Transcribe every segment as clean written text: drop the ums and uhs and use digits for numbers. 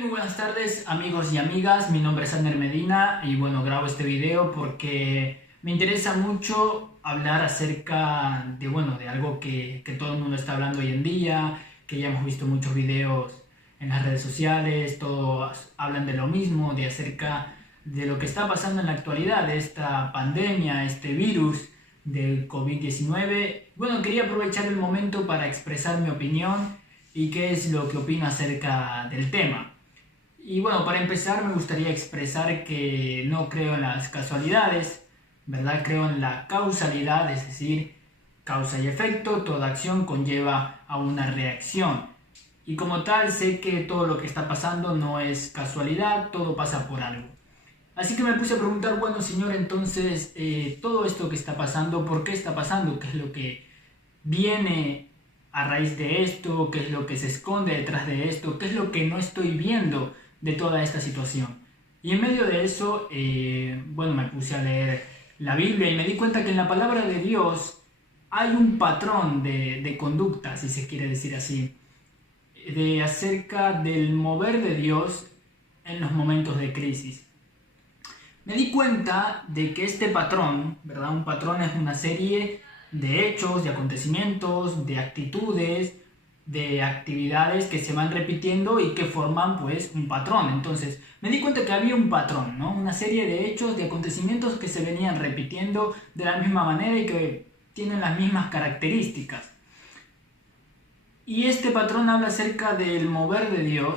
Muy buenas tardes amigos y amigas, mi nombre es Ander Medina y bueno, grabo este video porque me interesa mucho hablar acerca de algo que todo el mundo está hablando hoy en día, que ya hemos visto muchos videos en las redes sociales, todos hablan de lo mismo, de acerca de lo que está pasando en la actualidad, de esta pandemia, este virus del COVID-19. Bueno, quería aprovechar el momento para expresar mi opinión y qué es lo que opino acerca del tema. Y bueno, para empezar me gustaría expresar que no creo en las casualidades, ¿verdad? Creo en la causalidad, es decir, causa y efecto, toda acción conlleva a una reacción. Y como tal sé que todo lo que está pasando no es casualidad, todo pasa por algo. Así que me puse a preguntar, bueno señor, entonces todo esto que está pasando, ¿por qué está pasando? ¿Qué es lo que viene a raíz de esto? ¿Qué es lo que se esconde detrás de esto? ¿Qué es lo que no estoy viendo de toda esta situación? Y en medio de eso, me puse a leer la Biblia y me di cuenta que en la palabra de Dios hay un patrón de conducta, si se quiere decir así, acerca del mover de Dios en los momentos de crisis. Me di cuenta de que este patrón, ¿verdad? Un patrón es una serie de hechos, de acontecimientos, de actitudes, de actividades que se van repitiendo y que forman pues un patrón. Entonces me di cuenta que había un patrón, ¿no? Una serie de hechos, de acontecimientos que se venían repitiendo de la misma manera y que tienen las mismas características. Y este patrón habla acerca del mover de Dios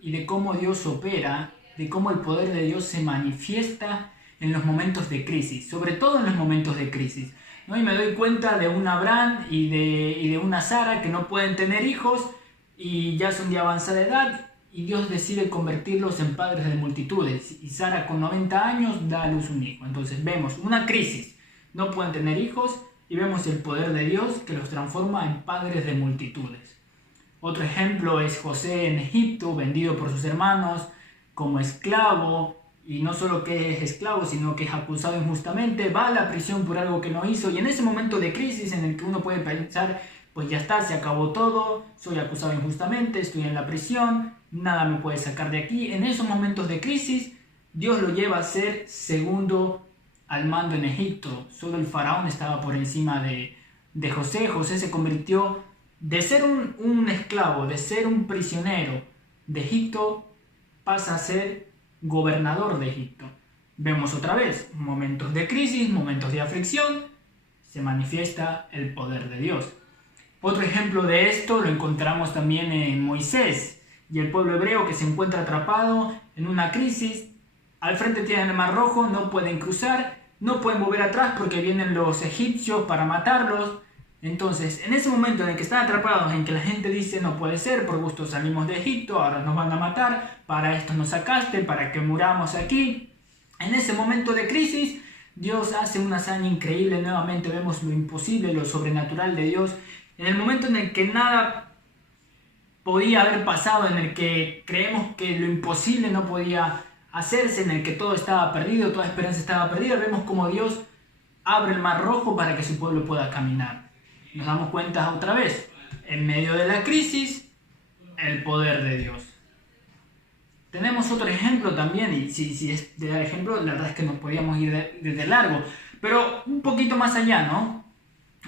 y de cómo Dios opera, de cómo el poder de Dios se manifiesta en los momentos de crisis, sobre todo en los momentos de crisis, ¿no? Y me doy cuenta de un Abraham y de una Sara que no pueden tener hijos y ya son de avanzada edad y Dios decide convertirlos en padres de multitudes y Sara con 90 años da a luz un hijo. Entonces vemos una crisis, no pueden tener hijos y vemos el poder de Dios que los transforma en padres de multitudes. Otro ejemplo es José en Egipto, vendido por sus hermanos como esclavo, y no solo que es esclavo, sino que es acusado injustamente, va a la prisión por algo que no hizo, y en ese momento de crisis en el que uno puede pensar, pues ya está, se acabó todo, soy acusado injustamente, estoy en la prisión, nada me puede sacar de aquí. En esos momentos de crisis, Dios lo lleva a ser segundo al mando en Egipto. Solo el faraón estaba por encima de José. José se convirtió de ser un esclavo, de ser un prisionero de Egipto, pasa a ser gobernador de Egipto. Vemos otra vez momentos de crisis, momentos de aflicción, se manifiesta el poder de Dios. Otro ejemplo de esto lo encontramos también en Moisés y el pueblo hebreo que se encuentra atrapado en una crisis. Al frente tienen el Mar Rojo, no pueden cruzar, no pueden volver atrás porque vienen los egipcios para matarlos. Entonces, en ese momento en el que están atrapados, en que la gente dice no puede ser, por gusto salimos de Egipto, ahora nos van a matar, para esto nos sacaste, para que muramos aquí. En ese momento de crisis, Dios hace una hazaña increíble, nuevamente vemos lo imposible, lo sobrenatural de Dios. En el momento en el que nada podía haber pasado, en el que creemos que lo imposible no podía hacerse, en el que todo estaba perdido, toda esperanza estaba perdida, vemos como Dios abre el Mar Rojo para que su pueblo pueda caminar. Nos damos cuenta otra vez, en medio de la crisis, el poder de Dios. Tenemos otro ejemplo también, y si es de dar ejemplo, la verdad es que nos podíamos ir de largo, pero un poquito más allá, ¿no?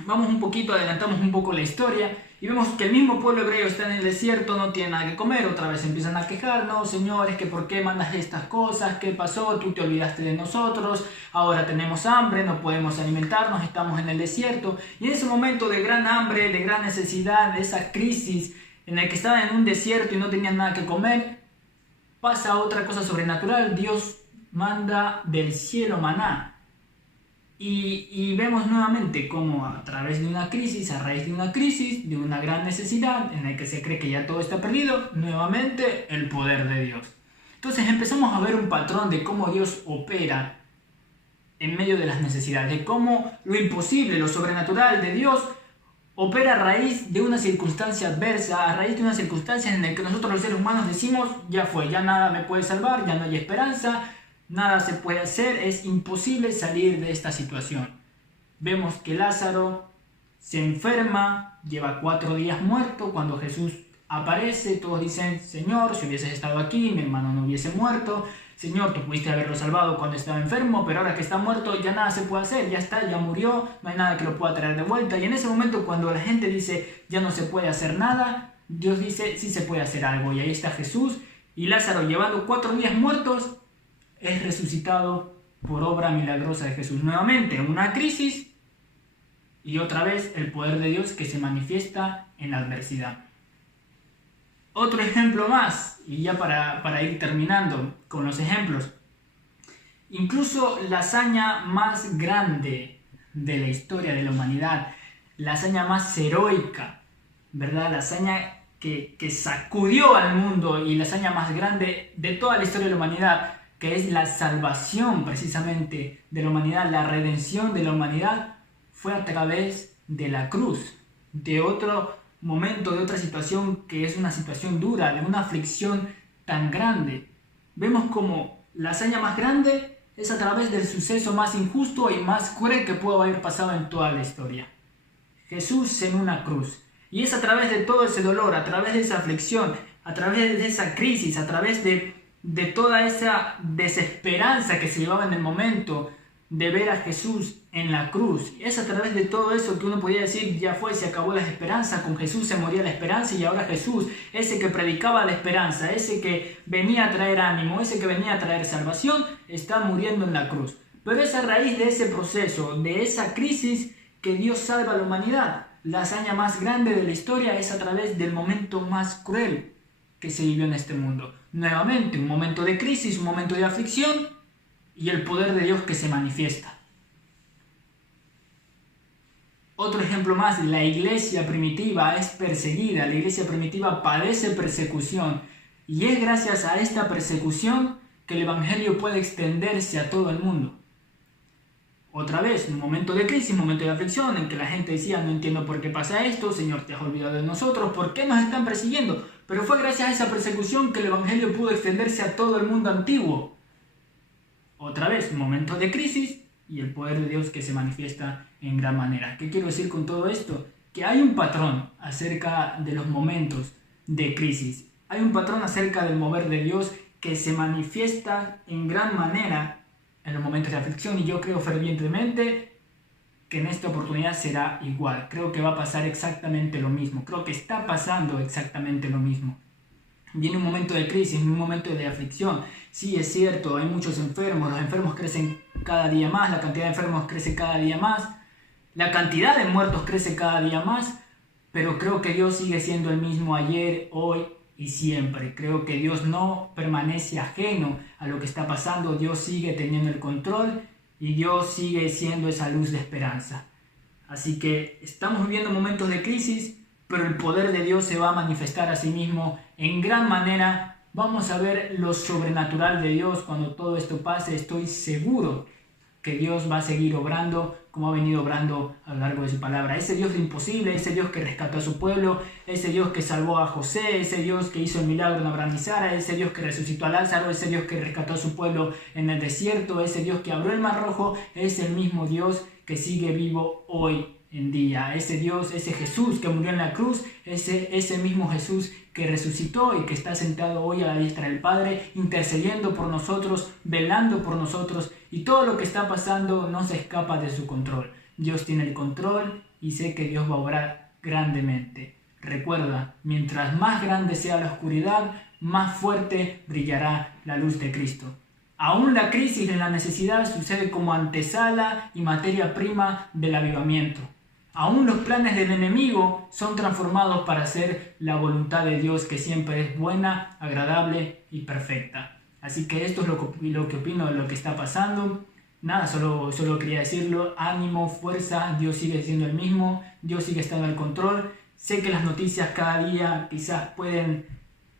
Vamos un poquito, adelantamos un poco la historia y vemos que el mismo pueblo hebreo está en el desierto, no tiene nada que comer, otra vez empiezan a quejar, no señores, que por qué mandas estas cosas, qué pasó, tú te olvidaste de nosotros, ahora tenemos hambre, no podemos alimentarnos, estamos en el desierto. Y en ese momento de gran hambre, de gran necesidad, de esa crisis en el que estaban en un desierto y no tenían nada que comer, pasa otra cosa sobrenatural, Dios manda del cielo maná. Y vemos nuevamente cómo a través de una crisis, a raíz de una crisis, de una gran necesidad en la que se cree que ya todo está perdido, nuevamente el poder de Dios. Entonces empezamos a ver un patrón de cómo Dios opera en medio de las necesidades, de cómo lo imposible, lo sobrenatural de Dios opera a raíz de una circunstancia adversa, a raíz de una circunstancia en la que nosotros los seres humanos decimos, ya fue, ya nada me puede salvar, ya no hay esperanza, nada se puede hacer, es imposible salir de esta situación. Vemos que Lázaro se enferma, lleva 4 días muerto cuando Jesús aparece, todos dicen, Señor, si hubieses estado aquí, mi hermano no hubiese muerto. Señor, tú pudiste haberlo salvado cuando estaba enfermo, pero ahora que está muerto ya nada se puede hacer, ya está, ya murió, no hay nada que lo pueda traer de vuelta. Y en ese momento cuando la gente dice, ya no se puede hacer nada, Dios dice, sí se puede hacer algo. Y ahí está Jesús, y Lázaro, llevando 4 días muertos, es resucitado por obra milagrosa de Jesús. Nuevamente, una crisis, y otra vez el poder de Dios que se manifiesta en la adversidad. Otro ejemplo más, y ya para ir terminando con los ejemplos. Incluso la hazaña más grande de la historia de la humanidad, la hazaña más heroica, ¿verdad? La hazaña que sacudió al mundo y la hazaña más grande de toda la historia de la humanidad, que es la salvación precisamente de la humanidad, la redención de la humanidad, fue a través de la cruz, de otro momento, de otra situación que es una situación dura, de una aflicción tan grande. Vemos como la hazaña más grande es a través del suceso más injusto y más cruel que pudo haber pasado en toda la historia. Jesús en una cruz. Y es a través de todo ese dolor, a través de esa aflicción, a través de esa crisis, a través de toda esa desesperanza que se llevaba en el momento de ver a Jesús en la cruz. Es a través de todo eso que uno podía decir, ya fue, se acabó la esperanza, con Jesús se moría la esperanza y ahora Jesús, ese que predicaba la esperanza, ese que venía a traer ánimo, ese que venía a traer salvación, está muriendo en la cruz. Pero es a raíz de ese proceso, de esa crisis, que Dios salva a la humanidad. La hazaña más grande de la historia es a través del momento más cruel que se vivió en este mundo. Nuevamente, un momento de crisis, un momento de aflicción y el poder de Dios que se manifiesta. Otro ejemplo más, la iglesia primitiva es perseguida, la iglesia primitiva padece persecución y es gracias a esta persecución que el evangelio puede extenderse a todo el mundo. Otra vez, un momento de crisis, un momento de aflicción en que la gente decía, no entiendo por qué pasa esto, Señor, te has olvidado de nosotros, ¿por qué nos están persiguiendo? Pero fue gracias a esa persecución que el evangelio pudo extenderse a todo el mundo antiguo. Otra vez, un momento de crisis y el poder de Dios que se manifiesta en gran manera. ¿Qué quiero decir con todo esto? Que hay un patrón acerca de los momentos de crisis. Hay un patrón acerca del mover de Dios que se manifiesta en gran manera en los momentos de aflicción y yo creo fervientemente que en esta oportunidad será igual. Creo que va a pasar exactamente lo mismo. Creo que está pasando exactamente lo mismo. Viene un momento de crisis, un momento de aflicción. Sí, es cierto, hay muchos enfermos, los enfermos crecen cada día más, la cantidad de enfermos crece cada día más, la cantidad de muertos crece cada día más, pero creo que Dios sigue siendo el mismo ayer, hoy y siempre. Creo que Dios no permanece ajeno a lo que está pasando, Dios sigue teniendo el control y Dios sigue siendo esa luz de esperanza. Así que estamos viviendo momentos de crisis, pero el poder de Dios se va a manifestar a sí mismo en gran manera. Vamos a ver lo sobrenatural de Dios cuando todo esto pase. Estoy seguro que Dios va a seguir obrando como ha venido obrando a lo largo de su palabra. Ese Dios de imposible, ese Dios que rescató a su pueblo, ese Dios que salvó a José, ese Dios que hizo el milagro en Abraham y Sara, ese Dios que resucitó a Lázaro, ese Dios que rescató a su pueblo en el desierto, ese Dios que abrió el mar rojo, es el mismo Dios que sigue vivo hoy en día. Ese Dios, ese Jesús que murió en la cruz, ese mismo Jesús que resucitó y que está sentado hoy a la diestra del Padre, intercediendo por nosotros, velando por nosotros, y todo lo que está pasando no se escapa de su control. Dios tiene el control y sé que Dios va a obrar grandemente. Recuerda, mientras más grande sea la oscuridad, más fuerte brillará la luz de Cristo. Aún la crisis en la necesidad sucede como antesala y materia prima del avivamiento. Aún los planes del enemigo son transformados para hacer la voluntad de Dios, que siempre es buena, agradable y perfecta. Así que esto es lo que opino de lo que está pasando. Nada, solo quería decirlo. Ánimo, fuerza, Dios sigue siendo el mismo, Dios sigue estando al control. Sé que las noticias cada día quizás pueden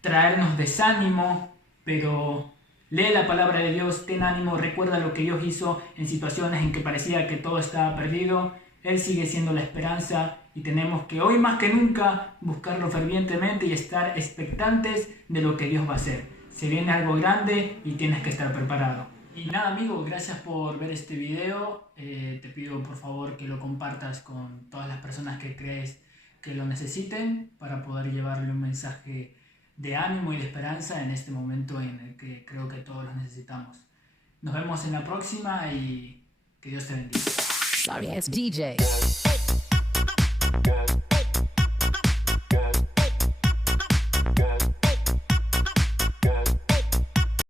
traernos desánimo, pero lee la palabra de Dios, ten ánimo, recuerda lo que Dios hizo en situaciones en que parecía que todo estaba perdido. Él sigue siendo la esperanza y tenemos que hoy más que nunca buscarlo fervientemente y estar expectantes de lo que Dios va a hacer. Se viene algo grande y tienes que estar preparado. Y nada, amigo, gracias por ver este video. Te pido por favor que lo compartas con todas las personas que crees que lo necesiten para poder llevarle un mensaje de ánimo y de esperanza en este momento en el que creo que todos los necesitamos. Nos vemos en la próxima y que Dios te bendiga. Sorry, it's DJ.